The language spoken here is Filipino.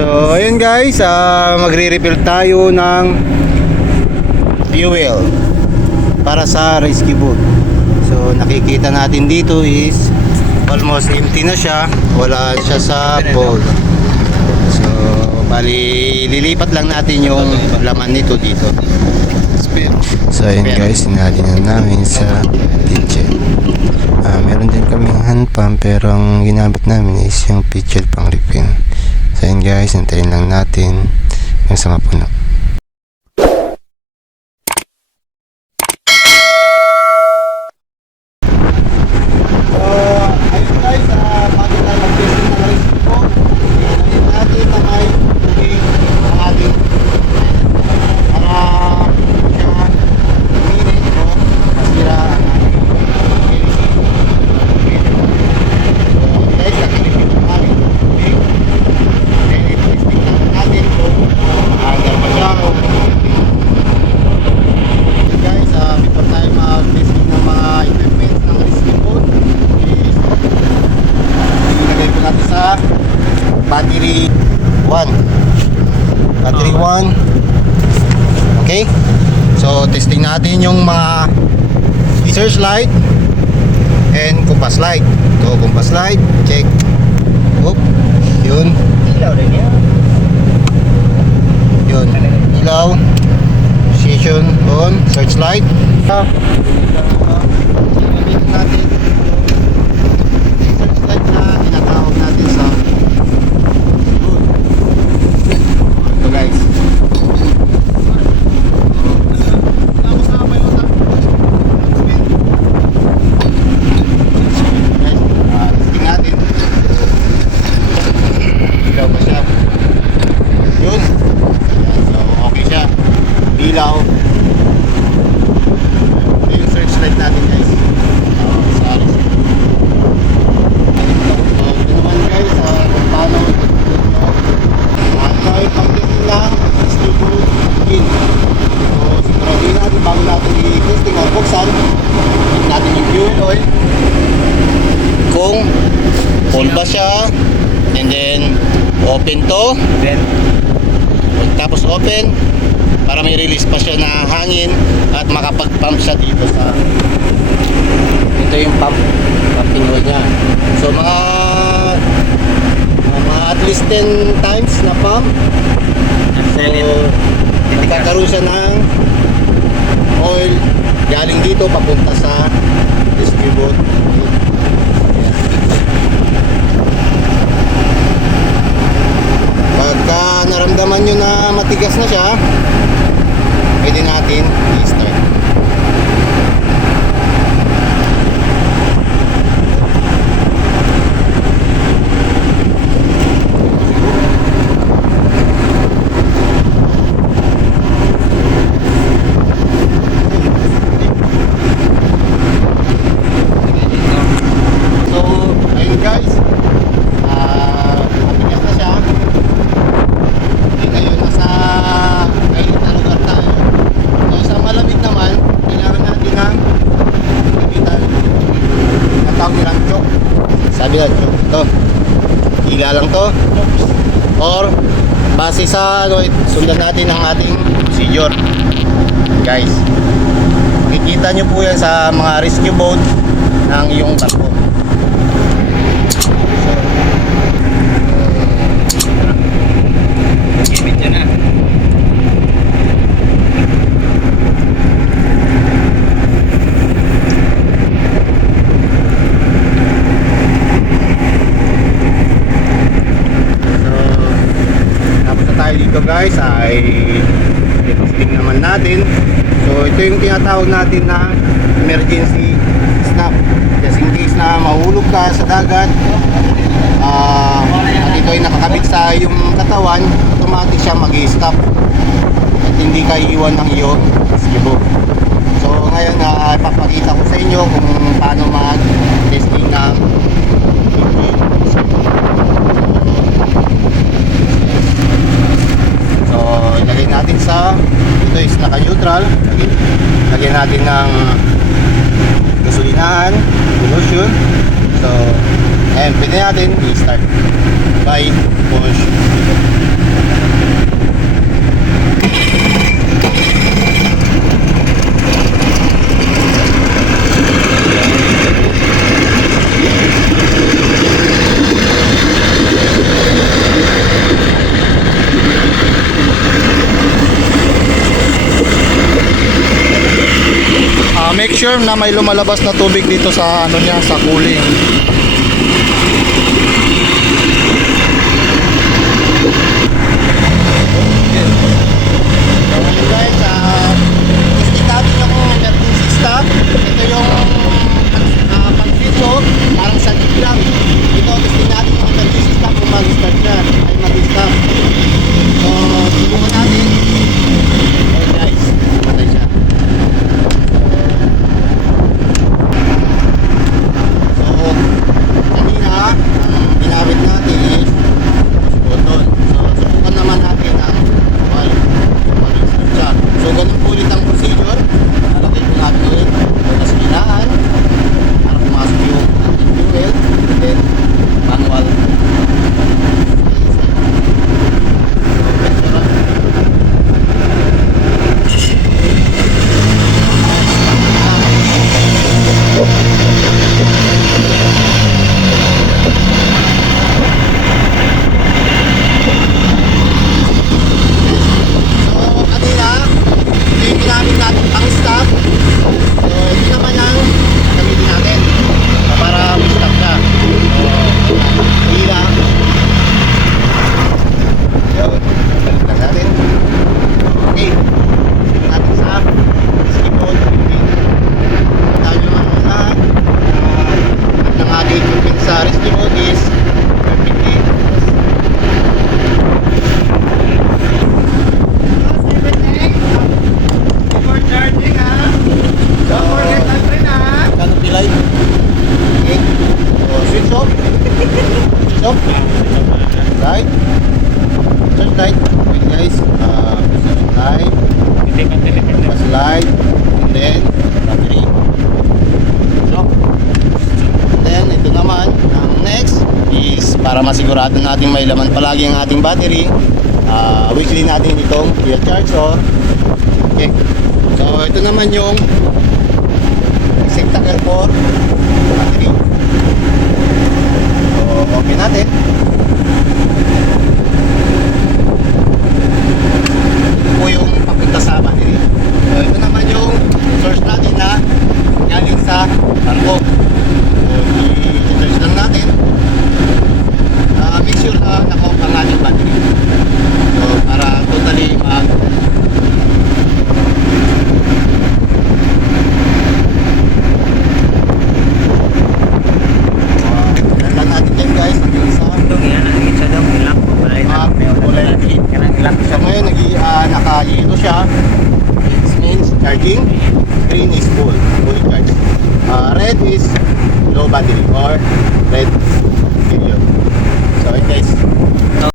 So ayun guys, magre-refill tayo ng fuel para sa rescue boat. So nakikita natin dito is almost empty na siya, wala siya sa bowl. So bali lilipat lang natin yung laman nito dito. So ayun guys, sinali na namin sa kitchen. Meron din kaming hand pump, pero ang ginamit namin is yung pitchel pang refill. So ayun guys, hintayin lang natin yung sa mapuno. Battery 1. Okay, so testing natin yung mga searchlight and compass light. So compass light check. Oop, yun ilaw rin yan. Yun ilaw, position on, searchlight. Gamitin natin yung searchlight na tinatawag natin sa guys. Testing natin. Ilaw ba siya? Yun. So okay siya. Ilaw. Ito yung searchlight natin guys. Sorry. So ito naman guys, kung paano kahit pang-testing lang, stable in. So, siguraduhin natin bago natin i-testing o buksan, check natin yung fuel oil kung full ba siya, and then open to, tapos open para may release pa siya na hangin at makapag-pump siya dito sa ito yung pumping oil nya. So mga at least 10 times na pump. So nagkakaroon siya ng oil galing dito papunta sa rescue boat. Pagka naramdaman nyo na matigas na siya, pwede natin i-start. Sabi na ito, hila lang to, or base sa sundan natin ang ating procedure guys. Makikita nyo po yan sa mga rescue boat ng iyong barko. Video na. Dito guys ay testing naman natin. So ito yung tinatawag natin na emergency stop, just in case na mahulog ka sa dagat at ito ay nakakabit sa yung katawan, automatic siya mag-i-stop at hindi ka iiwan ng iyong skibo. So ngayon ipapakita ko sa inyo kung paano mag-testing ng ilagay natin sa ito is naka-neutral. Lagyan natin ng gasolinahan, emulsion. So, ayan, pwede natin i-start. by push. Make sure na may lumalabas na tubig dito sa ano niya, sa cooling. So guys, testing natin yung emergency system. Ito yung pag-switch, parang sa jeep lang. Ito, testing natin yung emergency system kung mag-start siya ay mag-stop. So, subukan natin. Okay guys, patay siya. So, kanina, ang ginamit natin is button. So, subukan naman natin ang wall. Mag-start siya. So, ganun po ulit ang procedure. Nalagay po natin ulit. Tapos kinaan para pumasok yung ating fuel. Then, manual. So, picture up. So, kanina, ito yung ginamit natin pang stop. So, ito naman ang gamitin natin para stop siya. So, hindi lang. Yun, balik lang natin. Okay, sige natin sa skip mode. Tayo naman muna. At ang ating equipment sa rescue mode is perfectly. Before charging ha. Don't forget ang train ha. Canopy light. Okay. So, switch off. Switch off. Light. Turn light. Okay guys. Position light. Pass light. And then, battery. Switch off. And then, ito naman. Ang next is para masigurado natin may laman palagi ang ating battery. Weekly natin itong fuel charge. So, okay. So, ito naman yung receptacle for battery. So, okay natin. Ito po yung papunta sa battery. So, ito naman yung source natin na galing sa barko. So, i-charge lang natin. Make sure na naka-off ang ating battery. So, para totally yan lang natin yan guys. Isa. So ngayon naka-yellow siya. It means charging. Green is full charge. Red is low battery or red period. So guys. So